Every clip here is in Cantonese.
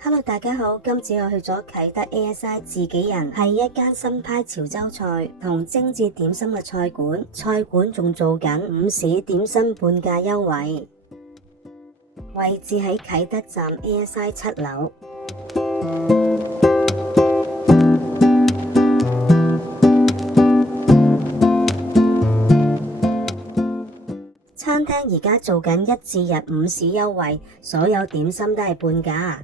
Hello，大家好，今次我去咗啟德 ASI 自己人，係一間新派潮州菜同精緻點心嘅菜館，菜館仲做緊午市點心半價優惠，位置喺啟德站 ASI 7樓。餐廳而家做緊1至日午市優惠，所有點心都係半價。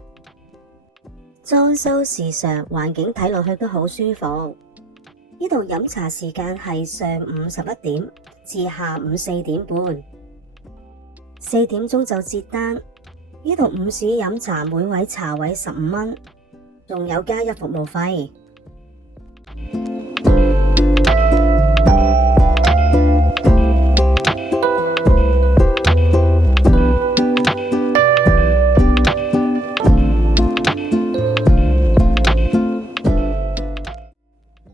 裝修時尚，環境睇落去都好舒服。呢度飲茶時間係上午11點至下午4點半，4點鐘就截單。呢度午市飲茶每位茶位15蚊，仲有加一服務費。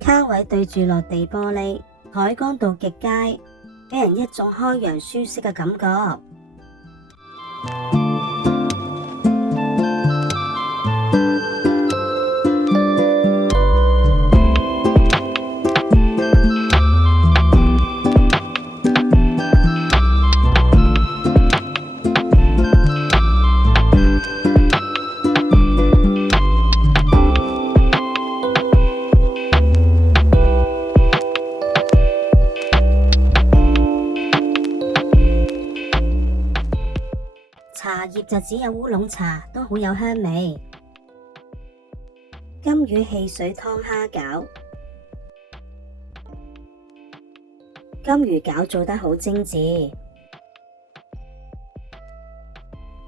卡位對住落地玻璃，海光度極佳，俾人一種開揚舒適嘅感覺。茶葉就只有烏龍茶，都好有香味。金魚汽水湯蝦餃，金魚餃做得好精緻，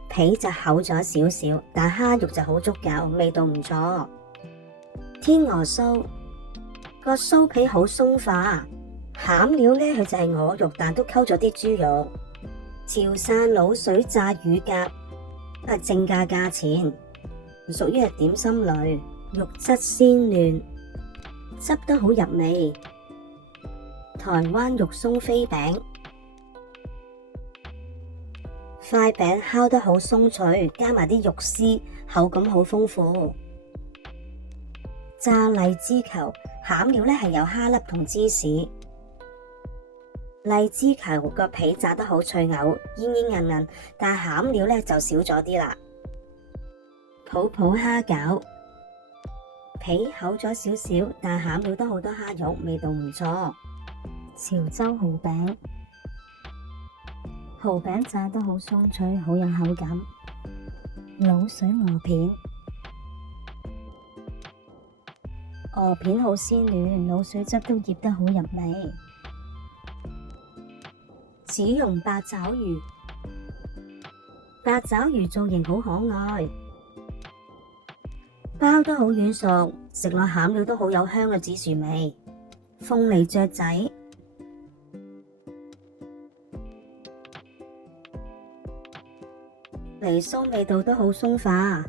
皮就厚咗少少，但蝦肉就好足夠，味道唔錯。天鵝酥，個酥皮好鬆化，餡料呢，佢就係鵝肉，但都溝咗啲豬肉。潮汕滷水炸乳鴿係正價價錢，屬於係點心類，肉質鮮嫩，汁都好入味。台灣肉鬆飛餅，塊餅烤得好鬆脆，加埋啲肉絲，口感好豐富。炸荔枝球，餡料呢係有蝦粒同芝士。荔枝球個皮炸得好脆口，煙煙韌韌，但餡料呢就少咗啲啦。泡泡蝦餃，皮厚咗少少，但餡料都好多蝦肉，味道唔錯。潮州蠔餅，蠔餅炸得好鬆脆，好有口感。滷水鵝片，鵝片好鮮嫩，滷水汁都醃得好入味。紫蓉八爪魚，八爪魚造型好可愛，包得好軟熟，食落餡料都好有香嘅紫薯味。鳳梨雀仔，梨酥味道都好鬆化。